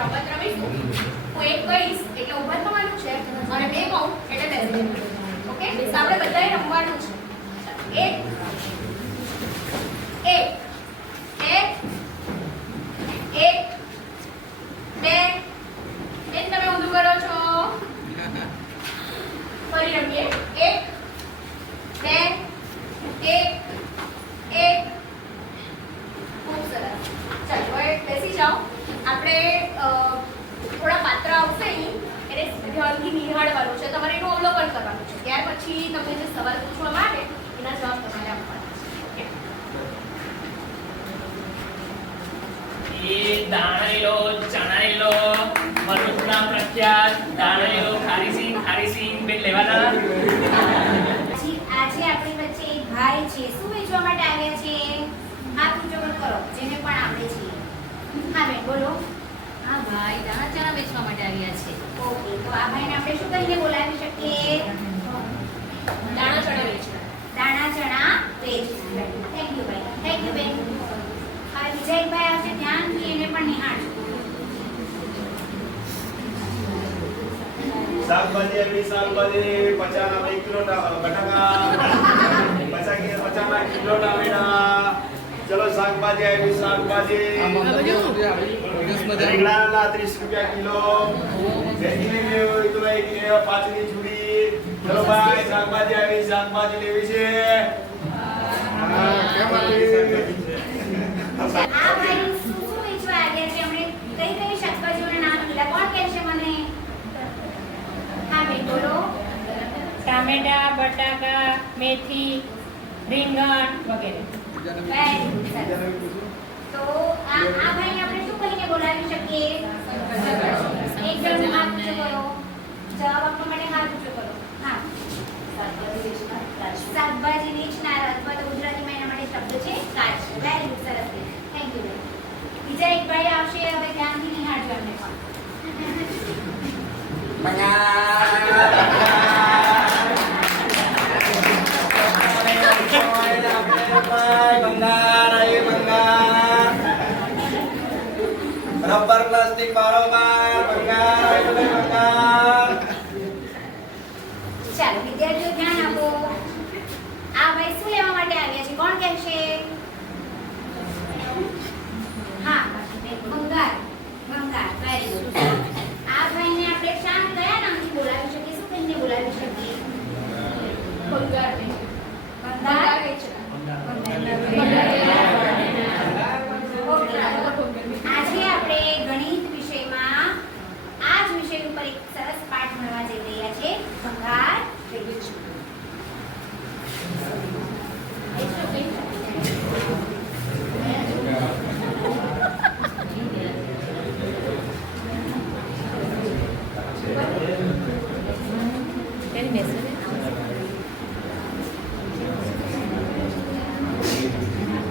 રમત રમીશું. હું એક કહીશ એટલે ઊભા થવાનું છે અને બે કહું એટલે બેસી જવાનું. ઓકે? તો આપણે બધાએ રમવાનું છે. એક એક એક એક બે બેન તમે ઊંધું કરો છો. ફરી રમીએ. એક બે એક એક. ખૂબ સરસ. ચાલો હવે બેસી જાઓ. આપણે થોડા પાત્ર આવશે અહીં એટલે ધ્યાનથી નિહાળવાનું છે. તમારે એનું અવલોકન કરવાનું છે. ત્યાર પછી તમને જે સવાલ પૂછવામાં આવે એના જવાબ તમારે આપવાના છે. એ દાણેલો ચણાયેલો ભરૂચના પ્રખ્યાત દાણેલો ખારીસિંગ બેન લેવાના. આજે આપણી વચ્ચે એક ભાઈ છે. શું વેચવા માટે આવ્યા છે? હાથ ઊંચો કરો જેને પણ આવડે છે. હા બેન બોલો. હા ભાઈ દાણા ચણા વેચવા માટે આવ્યા છે. ઓકે, તો આ ભાઈને આપણે શું કહીને બોલાવી શકીએ? દાણા ચણા વેચના. દાણા ચણા વેચના. થેન્ક યુ ભાઈ. થેન્ક યુ બેન. હવે બીજા એક ભાઈ આવશે, ધ્યાનથી એને પણ નિહાળજો. શાકભાજી આવી શાકભાજી 50 કિલો બટાકા 50 કિલો ટામેટા. ચલો શાકભાજી આવી શાકભાજી રીંગણાના 30 રૂપિયા કિલો. ભેંડીની લેવી હોય તો 5 ની જુડી. ચલો ભાઈ શાકભાજી આવી શાકભાજી લેવી છે. આ ભાઈ શું વેચવા આવ્યા છે? એમણે કઈ કઈ શાકભાજીઓના નામ કીધા? કોણ કહેશે મને? હા બેન બોલો. ટામેટા, બટાકા, મેથી, રીંગણ વગેરે. તો આ ભાઈને આપણે શું કહીને બોલાવી શકીએ? એક જણ હાથ ઊંચો કરો. જવાબ આપવા માટે હાથ ઊંચો કરો. હા, શાકભાજી વેચનાર અથવા તો ગુજરાતીમાં એના માટે શબ્દ છે કાચ. વેરી ગુડ, સરસ. Thank you. બીજા એક ભાઈ આવશે, હવે ધ્યાનથી નિહાળજો એમને પણ. રબર પ્લાસ્ટિક બારોબાર બંગાર. ચાલો વિદ્યાર્થીઓ ધ્યાન આપો. આ ભાઈ શું લેવા માટે આવ્યા છે? કોણ કહેશે? હા, ભંગાર. ભંગાર. Very good. આ ભાઈને આપણે કયા નામથી બોલાવી શકીએ? શું કહીને બોલાવી શકીએ? ભંગાર ભંગાર. વેચના. ઓકે. આજે આપણે ગણિત વિષયમાં આ જ વિષય ઉપર એક સરસ પાઠ ભણવા જઈ રહ્યા છે. ભંગાર વેચવું.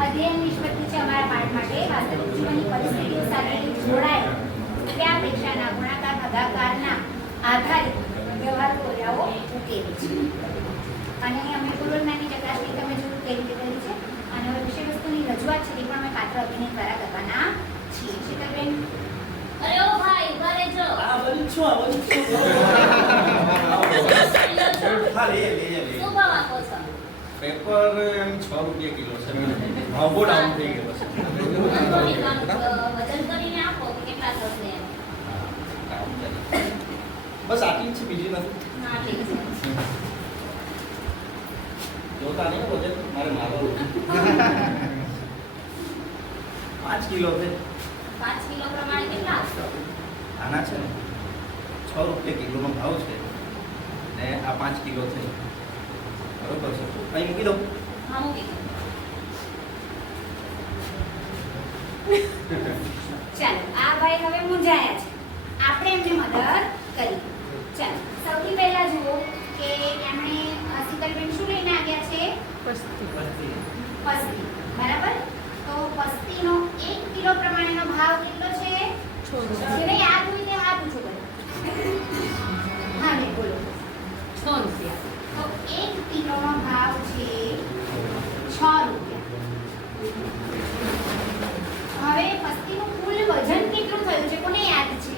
અધ્યયન નિષ્પત્તિ છે અમારા પાઠ માટે. વાસ્તવિક જીવનની પરિસ્થિતિઓ સાથે જોડાયેલ કયા પરીક્ષાના ગુણાકાર ભાગાકારના આધારિત વ્યવહાર ક્રિયાઓ ઉકેલી છે. અને અમે પૂર્વજ્ઞાનની ચકાસણી તમે જોયું કેવી રીતે કરી છે. અને હવે વિષય વસ્તુની રજૂઆત છે તે પણ અમે પાત્ર અભિનય દ્વારા કરવાના છીએ. શીતલબેન. અરે ઓ ભાઈ ઉભા રહેજો. આ બધું શું હા લે શું ભાવ આપો છો? પેપર એમ 6 રૂપિયા કિલો છે. ભાવ બહુ ડાઉન થઈ ગયો છે. વજન કરીને આપો તો કેટલા થશે? બસ આટલી છે, બીજી નથી. ના ઠીક છે. જોતા નહીં વજન મારે મારો 5 કિલો છે. 5 કિલો પ્રમાણે કેટલા આપશો? આના છે ને 6 રૂપિયા કિલોનો ભાવ છે ને આ 5 કિલો છે. બરોબર છે, અહીં મૂકી દો. હા મૂકી દો. ચાલો આ ભાઈ હવે મૂંઝાયા છે. આપણે એમને મદદ કરી. ચાલો સૌથી પહેલા જુઓ કે એમણે શીતલબેન શું લઈને આવ્યા છે? પસ્તી. બરાબર. તો પસ્તીનો 1 કિલો પ્રમાણેનો ભાવ કેટલો છે? 6 રૂપિયા. જેને યાદ હોય તે હાથ ઊંચો કરો. હા ને બોલો. 6 રૂપિયા. તો 1 કિલોનો ભાવ છે 6 રૂપિયા. હવે પસ્તીનું કુલ વજન કેટલું થયું છે? કોને યાદ છે?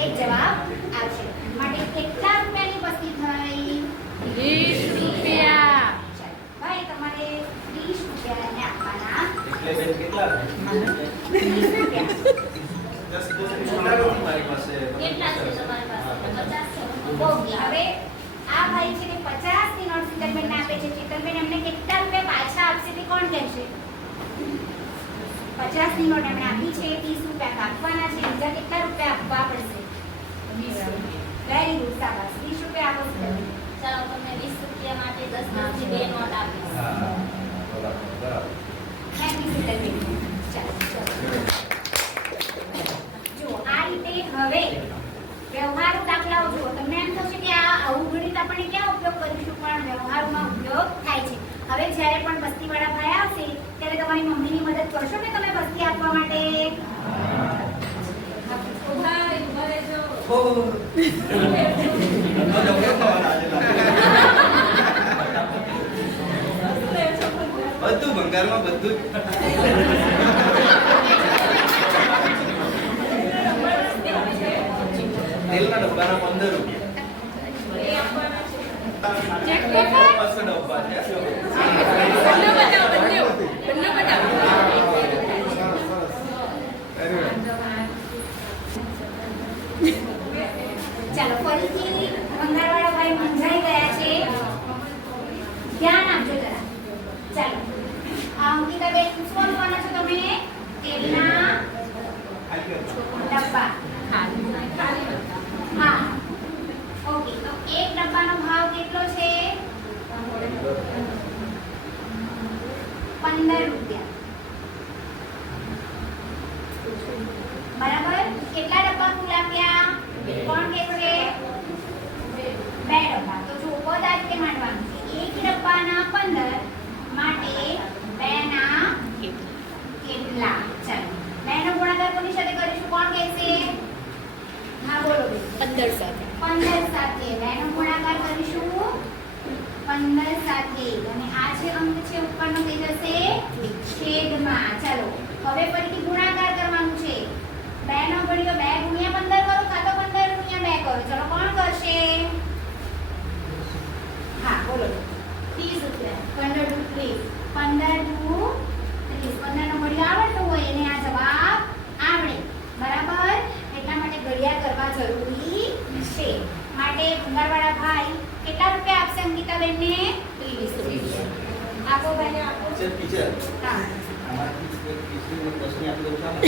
એક જવાબ આવશે. માટે કેટલા રૂપિયાની વસ્તી થઈ? 20 રૂપિયા. ચાલો. ભાઈ તમારે 30 રૂપિયાને આપવાના. એટલે બેન કેટલા 30 રૂપિયા. 10 છોટા નથી મારી પાસે. કેટલા છે તમારી પાસે? 50 છે. ઓકે, હવે આ ભાઈ છે તે 50 ની નોટ શીતલબેનને આપે છે. શીતલબેન એમને કેટલા રૂપિયા પાછા આપશે તે કોણ કહેશે? 50 ની નોટ એમણે આપી છે, 30 રૂપિયા કાપવાના છે, બીજા કેટલા રૂપિયા આપવા પડશે? 20 રૂપિયા. વેરી ગુડ, શાબાશ. 30 રૂપિયા આપો શીતલબેન. ચાલો તમને 20 રૂપિયા માટે 10 ની બે નોટ આપીશ. હા, બરાબર. થેન્ક યુ શીતલબેન. ચાલો, ચાલો. જો આ રીતે હવે વ્યવહારુ દાખલાઓ જુઓ. તમને એમ થશે કે આ આવું ગણિત આપણે ક્યાં ઉપયોગ કરીશું, પણ વ્યવહારમાં ઉપયોગ થાય છે. હવે જ્યારે પણ બસ્તીવાળા ભાઈ આવશે ત્યારે તમારી મમ્મીની મદદ કરશો ને તમે બસ્તી આપવા માટે? ઉભા રહેજો. હો. બધું ભંગારમાં બધું તેલના ડબ્બાના 15 રૂપિયા. ચેક કરો. 500 ડબ્બા છે. બંને બતાવો, બંને બતાવો. ચાલો ફરીથી ભંગારવાળા ભાઈ મૂંઝાઈ ગયા છે. ધ્યાન આપજો જરા. ચાલો અંકિતાબેન શું લખવાના છો તમે? તેલના ડબ્બા. હા, ઓકે. તો એક ડબ્બાનો ભાવ કેટલો છે? 15 રૂપિયા. બરાબર. કેટલા ડબ્બા કુલ આપ્યા? કોણ કે છે? 2 ડબ્બા. તો જો પદ આ રીતે માંડવાનું છે. એક ડબ્બાના 15 માટે 2 ના કેટલા? ચાલો 2 નો ગુણાકાર કોની સાથે કરીશું? કોણ કહેશે? હા બોલો બેન. 15 સાથે. 15 સાથે 2 નો ગુણાકાર કરીશું 15 સાથે, અને આ જે અંક છે ઉપરનો થઈ જશે છેદમાં. ચાલો હવે ફરીથી ગુણાકાર કરવાનું છે. 2 નો ઘડીયો 2 ગુણ્યા 15 કરો, કાં તો 15 ગુણ્યા 2 કરો. ચલો કોણ કરશે? હા બોલો. 30 રૂપિયા. 15 to 30. 15 to 30. 15 નો ઘડિયો આવડતો હોય એને આ જવાબ આવડે. બરાબર. એટલા માટે ઘડિયા કરવા જરૂરી છે. માટે ભંગારવાળા ભાઈ કેટલા રૂપિયા આપશે અંકિતાબેનને? 30 રૂપિયા. આપો ભાઈને આપો. ટીચર હા આમાંથી એક 20 નો પ્રશ્ન આપણે ઉઠાવો.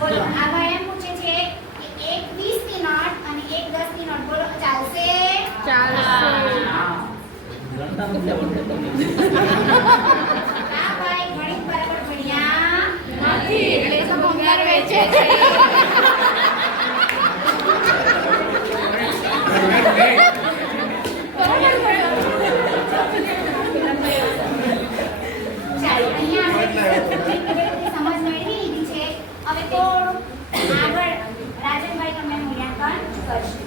બોલો. આ ભાઈ એમ પૂછે છે કે એક 20 ની નોટ અને એક 10 ની નોટ. બોલો ચાલશે? ગણતા નથી આવડતું તમને. આ ભાઈ ગણિત બરાબર ભણ્યા નથી એટલે તો ભંગાર વેચે છે. ચાલો અહીંયા આપણે સમજ મેળવી લીધી છે. હવે તો આગળ રાજનભાઈ તમને મૂલ્યાંકન કરશે.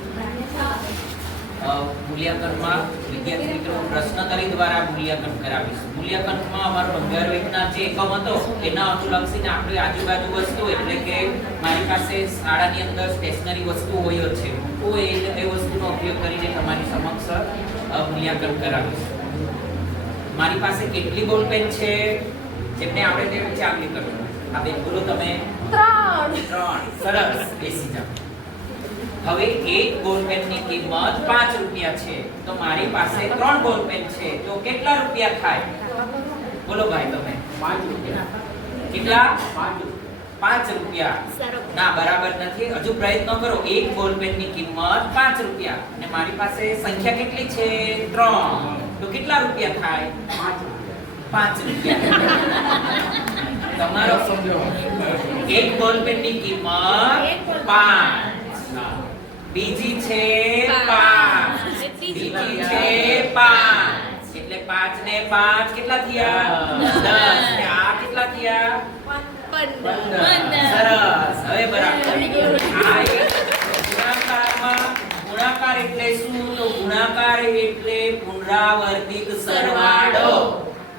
મૂલ્યાંકનમાં વિદ્યાર્થી મિત્રો પ્રશ્નોત્તરી દ્વારા મૂલ્યાંકન કરાવીશું. મૂલ્યાંકનમાં અમારો ભંગાર વેચના જે એકમ હતો એના અનુલક્ષીને આપણે આજુબાજુ વસ્તુ એટલે કે મારી પાસે શાળાની અંદર સ્ટેશનરી વસ્તુ હોય જ છે તો એ વસ્તુનો ઉપયોગ કરીને તમારી સમક્ષ મૂલ્યાંકન કરાવીશું. મારી પાસે કેટલી બોલ પેન છે જેમને આપણે તે વિશે આગળ કરજો. આ બેન બોલો તમે. 3. સરસ, બેસી જાઓ. હવે એક બોલ પેનની કિંમત 5 રૂપિયા છે તો મારી પાસે 3 બોલ પેન છે તો કેટલા રૂપિયા થાય? બોલો ભાઈ તમે. 5 રૂપિયા. કેટલા? 5 રૂપિયા. ના બરાબર નથી. હજુ પ્રયત્ન કરો. એક બોલ પેનની કિંમત 5 રૂપિયા અને મારી પાસે સંખ્યા કેટલી છે? 3. તો કેટલા રૂપિયા થાય? 5 રૂપિયા. તમારો એક બોલ પેનની કિંમત 5. બીજી છે 5. બીજી છે 5. એટલે 5 ને 5 કેટલા થયા? 10. ને આ કેટલા થયા? 15. સરસ. હવે બરાબર. આ એક ગુણાકારમાં ગુણાકાર એટલે શું? તો ગુણાકાર એટલે પુનરાવર્તિત સરવાળો.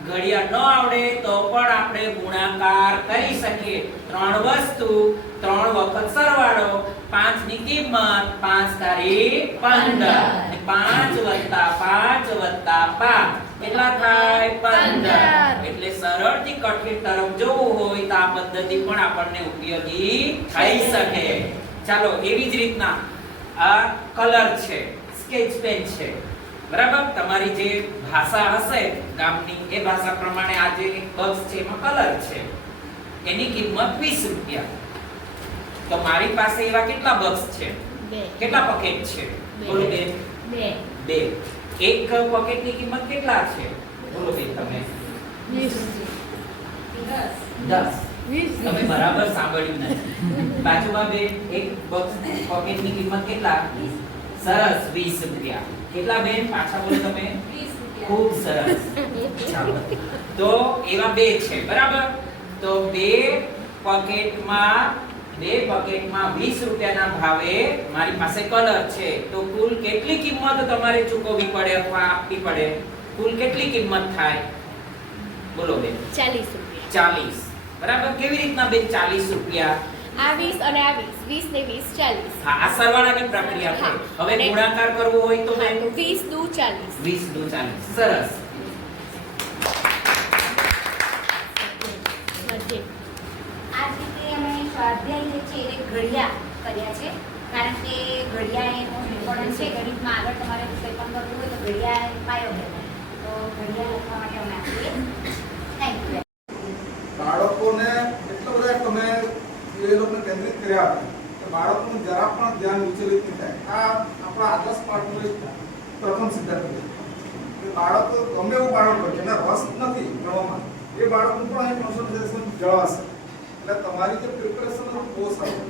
ઘડિયા ન આવડે તો પણ આપણે ગુણાકાર કરી શકીએ. 3 વસ્તુ 3 વખત સરવાળો. 5 ની કિંમત 5 તારી 15 અને 5 વત્તા 5 વત્તા 5 કેટલા થાય 15. એટલે સરળથી કઠિન તરફ જવું હોય તો આ પદ્ધતિ પણ આપણને ઉપયોગી થઈ શકે. ચાલો એવી જ રીતના આ કલર છે, સ્કેચ પેન છે, બરાબર. તમારી જે ભાષા હશે ગામની એ ભાષા પ્રમાણે આ જે બોક્સ છે એમાં કલર છે, એની કિંમત 20 રૂપિયા. તો મારી પાસે એવા કેટલા બોક્સ છે, કેટલા પેકેટ છે? બોલો બેન. 2. એક પેકેટની કિંમત કેટલા છે? બોલો બેન તમે. 10. તમે બરાબર સાંભળ્યું નથી. બાજુમાં બેન એક બોક્સ પેકેટની કિંમત કેટલા? સરસ 20 રૂપિયા. કેટલા બેન? પાછા બોલો તમે. 20 રૂપિયા. ખૂબ સરસ. ચાલો તો એવા 2 છે, બરાબર. તો 2 પેકેટમાં 20 રૂપિયાના ભાવે મારી પાસે કલર છે. તો કુલ કેટલી કિંમત તમારે ચૂકવવી પડે અથવા આપવી પડે? કુલ કેટલી કિંમત થાય? બોલો બેન. 40 રૂપિયા. 40. બરાબર. કેવી રીતના બેન 40 રૂપિયા? આ 20 અને આ 20 ને 20 40. હા, આ સરવાળાની પ્રક્રિયા છે. હવે અને ગુણાકાર કરવો હોય તો બેન 20 દુ 40. 20 દુ 40. સરસ. મધ્ય. આ જ રીતે અમે સ્વાધ્યાય જે છે એ ઘડિયા કર્યા છે, કારણ કે ઘડિયા એ મોસ્ટ ઇમ્પોર્ટન્ટ છે. ગણિતમાં આગળ તમારે કંઈ પણ કરવું હોય તો ઘડિયા એ પાયો કહેવાય. તો ઘડિયા લખવા માટે અમે આપીએ. Thank you. બાળકોને એટલા બધા તમે એ લોકોને કેન્દ્રિત કર્યા કે બાળકોનું જરા પણ ધ્યાન વિચલિત નહીં થાય. આ આપણા આદર્શ પાઠનો એક પ્રથમ સિદ્ધાંત છે કે બાળકો ગમે એવું બાળક હોય જેને રસ નથી ભણવામાં, એ બાળકનું પણ અહીં કોન્સન્ટ્રેશન જળવાશે. એટલે તમારી જે પ્રિપેરેશન બહુ સારું.